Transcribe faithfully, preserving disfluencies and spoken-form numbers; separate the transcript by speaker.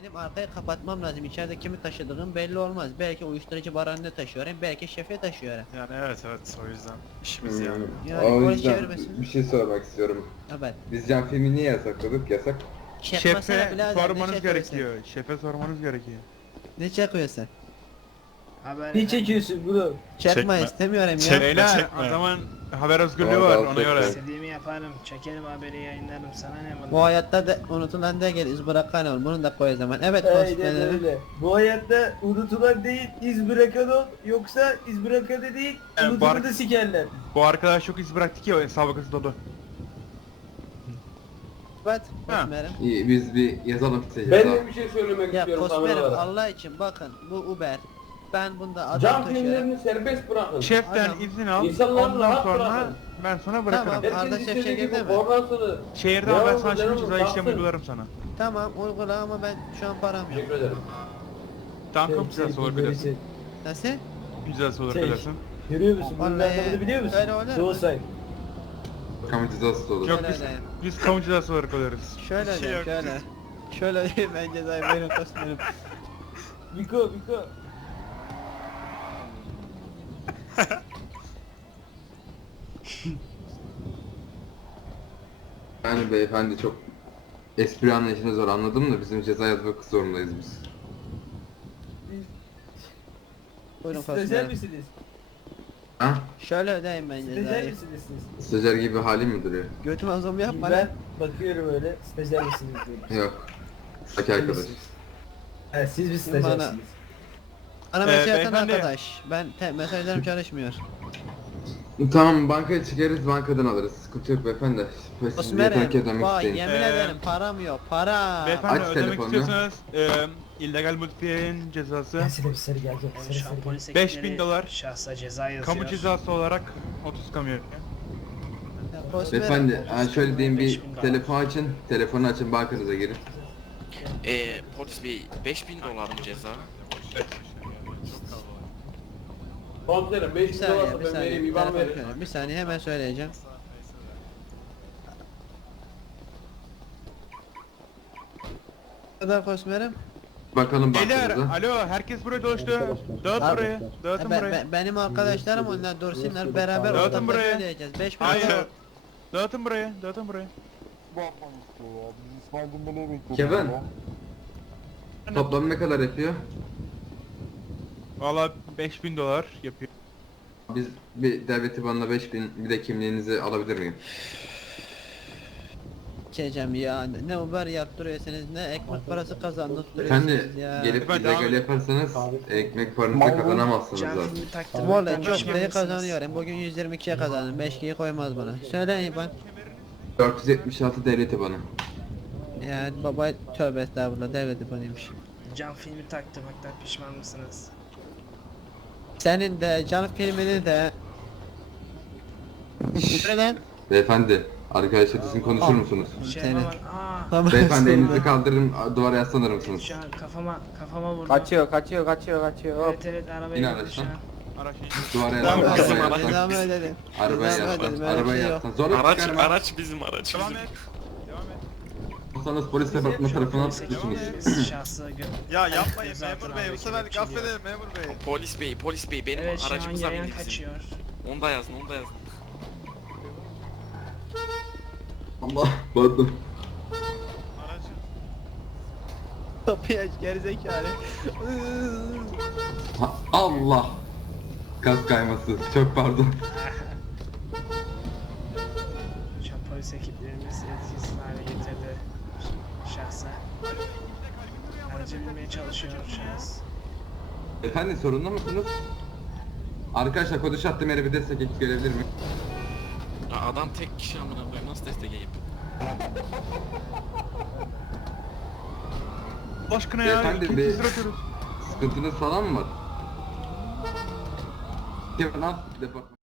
Speaker 1: benim arkayı kapatmam lazım. İçeride kimi taşıdığım belli olmaz. Belki uyuşturucu barınını taşıyorum, belki şefe taşıyorum.
Speaker 2: Yani evet evet o yüzden işimiz
Speaker 3: Hmm,
Speaker 2: yani.
Speaker 1: Yani
Speaker 3: o
Speaker 1: polis
Speaker 3: yüzden
Speaker 1: çevirmesin.
Speaker 3: bir şey sormak istiyorum.
Speaker 1: Evet.
Speaker 3: Biz can filmi niye yasakladık? Yasak.
Speaker 1: Çekmesene
Speaker 4: Şefe
Speaker 1: birader, ne
Speaker 4: sormanız
Speaker 1: çekiyorsun?
Speaker 4: gerekiyor. Şefe sormanız gerekiyor.
Speaker 1: Ne çekiyorsun?
Speaker 5: Haber
Speaker 6: Ne çekiyorsun bunu?
Speaker 1: Çekme,
Speaker 2: Çekme.
Speaker 1: istemiyorum ya.
Speaker 2: Çek-
Speaker 4: Beyler
Speaker 2: çekme.
Speaker 4: adamın haber özgürlüğü
Speaker 3: Doğru,
Speaker 4: var
Speaker 3: doğru,
Speaker 4: ona göre.
Speaker 3: çekme.
Speaker 5: istediğimi yaparım. Çekerim haberi yayınlarım. Sana ne
Speaker 1: Bu
Speaker 5: bunlar?
Speaker 1: hayatta da unutulan da gel iz bırakan ol. Bunu da koy o zaman. Evet
Speaker 6: Aynen
Speaker 1: postmenim.
Speaker 6: öyle. Bu hayatta unutulan değil, iz bırakan ol. Yoksa iz bırakan da değil,
Speaker 4: Yani
Speaker 6: unutulanı
Speaker 4: bar-
Speaker 6: da sikerler.
Speaker 4: Bu arkadaş çok iz bıraktı ki o sabıkası dolu.
Speaker 1: Evet
Speaker 4: Ha.
Speaker 1: postmenim.
Speaker 3: İyi, biz bir yazalım size.
Speaker 7: Ben
Speaker 3: yazalım.
Speaker 7: de bir şey söylemek
Speaker 1: Ya
Speaker 7: istiyorum
Speaker 1: postmerim
Speaker 7: kameralara.
Speaker 1: Allah için bakın bu Uber. Ben bunda adam
Speaker 7: Can
Speaker 1: taşıyorum.
Speaker 7: filmlerini serbest bırakın.
Speaker 4: Şeften
Speaker 1: Adam-
Speaker 4: izin al.
Speaker 7: İnsanları
Speaker 4: Ondan
Speaker 7: rahat
Speaker 4: sonra
Speaker 7: bırakın.
Speaker 4: ben sana bırakırım.
Speaker 1: Tamam. Arda
Speaker 7: Herkes
Speaker 1: Şef
Speaker 7: istediği
Speaker 1: çekildi
Speaker 7: gibi
Speaker 1: mi?
Speaker 7: kornansını.
Speaker 4: Şehirde
Speaker 7: Devam
Speaker 4: ben sana şimdi
Speaker 7: edelim,
Speaker 4: ceza işlemi
Speaker 7: kalksın.
Speaker 4: uygularım sana.
Speaker 1: Tamam uygula ama ben şu an param yok.
Speaker 7: Teşekkür ederim.
Speaker 4: Tankım cezası olarak ödersin.
Speaker 1: Nasıl?
Speaker 4: Cezası olarak
Speaker 6: Şey,
Speaker 4: ödersin.
Speaker 6: Görüyor musun? Bunun
Speaker 1: Vallahi
Speaker 6: anlamını biliyor musun?
Speaker 1: öyle olur mu?
Speaker 6: Suicide.
Speaker 3: Kamu cezası da olur.
Speaker 4: Yok
Speaker 1: Şöyle
Speaker 4: biz,
Speaker 1: ödeyeyim.
Speaker 4: biz kamu cezası olarak öderiz.
Speaker 1: Şöyle
Speaker 2: Bir şey
Speaker 1: ödeyeyim
Speaker 2: yok.
Speaker 1: şöyle. Şöyle ödeyeyim ben cezayı benim postmenim.
Speaker 6: Biko, Biko.
Speaker 3: Yani beyefendi çok espri anlayışınız zor, anladım da bizim ceza yazmak zorundayız biz.
Speaker 1: Buyurun
Speaker 6: Stajyer
Speaker 1: postmenim.
Speaker 6: misiniz?
Speaker 3: Ha?
Speaker 1: Şöyle ödeyeyim ben
Speaker 6: Stajyer
Speaker 1: cezayı.
Speaker 6: misiniz siz?
Speaker 3: Stajyer gibi halim mi duruyor?
Speaker 1: Götüme zoom yapma
Speaker 6: Ben
Speaker 1: lan.
Speaker 6: bakıyorum öyle, stajyer misiniz diyorum.
Speaker 3: Yok. Haki arkadaş.
Speaker 6: Ha, siz bir
Speaker 1: Bana-
Speaker 6: stajyersiniz.
Speaker 1: Bana
Speaker 4: Ee,
Speaker 1: mesaj atan
Speaker 4: beyefendi.
Speaker 1: arkadaş. Ben te- mesajlarım çalışmıyor.
Speaker 3: Tamam, bankaya çıkarız, bankadan alırız. Sıkıntı yok beyefendi. Siz
Speaker 1: Osmer'im
Speaker 3: yeter ki ödemek
Speaker 1: vay
Speaker 3: isteyin.
Speaker 1: yemin
Speaker 4: Ee,
Speaker 1: ederim param yok para.
Speaker 4: Beyefendi
Speaker 3: Aç
Speaker 4: ödemek
Speaker 3: telefonunu.
Speaker 4: istiyorsanız e, illegal multiplayerin cezası
Speaker 6: Gel seni bir sarı gel gel.
Speaker 5: Oğlum
Speaker 6: Sarı
Speaker 5: şu an
Speaker 6: sarı gel.
Speaker 5: polis
Speaker 4: beş bin
Speaker 5: ekipleri
Speaker 4: dolar.
Speaker 5: Şahsa ceza yazıyor.
Speaker 4: kamu cezası olarak otuz kamyon.
Speaker 1: Ya, Osmer'im,
Speaker 3: Beyefendi, ha şöyle diyeyim, bir
Speaker 5: beş bin dolar.
Speaker 3: telefon açın, telefonu açın, bankanıza girin.
Speaker 8: Eee polis bey beş bin dolar mı ceza?
Speaker 7: Komiserim beş
Speaker 1: Bir
Speaker 7: bin
Speaker 1: saniye
Speaker 7: dolarsa
Speaker 1: bir
Speaker 7: ben vereyim,
Speaker 1: saniye.
Speaker 7: İvan
Speaker 1: Telefon
Speaker 7: verin.
Speaker 1: şöyle, Bir saniye hemen söyleyeceğim. Ne kadar Osmer'im?
Speaker 3: Bakalım
Speaker 4: Beyler
Speaker 3: bankanıza.
Speaker 4: alo herkes buraya dolaştı. Dağıt
Speaker 1: Abi.
Speaker 4: burayı. Dağıtın
Speaker 1: Be-
Speaker 4: burayı.
Speaker 1: be- benim arkadaşlarım onlar dursunlar beraber
Speaker 4: Dağıtın
Speaker 1: ortamda
Speaker 4: burayı.
Speaker 1: söyleyeceğiz. beş bin
Speaker 4: Hayır.
Speaker 1: dolar.
Speaker 4: Dağıtın burayı. Dağıtın burayı.
Speaker 3: Kevin, toplam ne kadar yapıyor?
Speaker 4: Valla beş bin dolar yapıyor.
Speaker 3: Biz bir devleti bana beş bin, bir de kimliğinizi alabilir miyim?
Speaker 1: Çekeceğim ya ne Uber yaptırıyorsunuz ne ekmek parası kazandık
Speaker 3: Efendi,
Speaker 1: duruyorsunuz ya.
Speaker 3: gelip
Speaker 4: Efendim, devam
Speaker 3: illegal
Speaker 4: edin.
Speaker 3: yaparsanız ekmek paranızı kazanamazsınız
Speaker 5: Can
Speaker 3: zaten.
Speaker 5: filmi taktım.
Speaker 1: Vallahi çok iyi kazanıyorum. Bugün yüz yirmi ikiye kazandım. beş kişiyi koymaz bana. Söyle İban.
Speaker 3: dört yüz yetmiş altı devleti bana.
Speaker 1: Ya baba tövbe estağfurullah devlet İban'ıymış.
Speaker 5: Can filmi taktırmaktan pişman mısınız?
Speaker 1: Senin de can filmini de. Şöyle lan.
Speaker 3: Beyefendi, arkadaşlar sizin konuşur musunuz?
Speaker 5: Şey
Speaker 1: Seni.
Speaker 5: yapamam. Aa.
Speaker 1: Tamam.
Speaker 3: Beyefendi elinizi kaldırın, duvara yaslanır mısınız?
Speaker 5: Şu an kafama kafama vurdu.
Speaker 6: Kaçıyor, kaçıyor, kaçıyor, kaçıyor. Hop.
Speaker 5: Evet evet arabaya
Speaker 3: İn
Speaker 5: vurdu
Speaker 3: araçtan.
Speaker 5: şu an.
Speaker 4: Araç
Speaker 3: Duvara
Speaker 1: Tamam,
Speaker 3: yaslan,
Speaker 8: Bizim
Speaker 3: arabaya
Speaker 8: araç.
Speaker 3: yaslan.
Speaker 1: Cezamı ödedim.
Speaker 3: Arabaya
Speaker 1: Cezamı
Speaker 3: yaslan,
Speaker 1: ödedim, öyle bir
Speaker 3: arabaya
Speaker 1: şey yok.
Speaker 3: yaslan. Zorla
Speaker 8: Araç
Speaker 3: çıkarma.
Speaker 8: araç bizim araç
Speaker 4: Devam
Speaker 8: bizim.
Speaker 4: et. Devam et.
Speaker 3: Olsanız polis departmanı
Speaker 5: Şu an
Speaker 3: tarafından
Speaker 5: polis
Speaker 3: tutuyorsunuz.
Speaker 5: ekiplerimiz şahsı gö-
Speaker 2: Ya yapmayın
Speaker 5: Gözaltına
Speaker 2: memur bey bu
Speaker 5: almak
Speaker 2: seferlik
Speaker 5: için
Speaker 2: affedin memur bey.
Speaker 8: Polis bey polis bey benim
Speaker 5: Evet şu an
Speaker 8: aracımıza
Speaker 5: yayan
Speaker 8: bindi bizim.
Speaker 5: kaçıyor.
Speaker 8: Onu da yazın onu da yazın.
Speaker 3: Allah, pardon.
Speaker 2: Aracı.
Speaker 1: Kapıyı aç gerizekalı.
Speaker 3: Ha, Allah. Gaz kayması, çok pardon.
Speaker 5: Şu an polis ekiplerimiz etkisiz hale getirdi şahsa. Aracı binmeye çalışıyor şahıs.
Speaker 3: Efendim sorunlu musunuz? Arkadaşlar kodu attığım yere bir destek ekip gelebilir mi?
Speaker 8: Ya adam tek kişi amına koyayım nasıl destek yiyip?
Speaker 4: Aşkına ya.
Speaker 3: Beyefendi,
Speaker 4: Kim
Speaker 3: bir-
Speaker 4: küfür atıyoruz?
Speaker 3: Sıkıntınız falan mı var? Kevin al departman.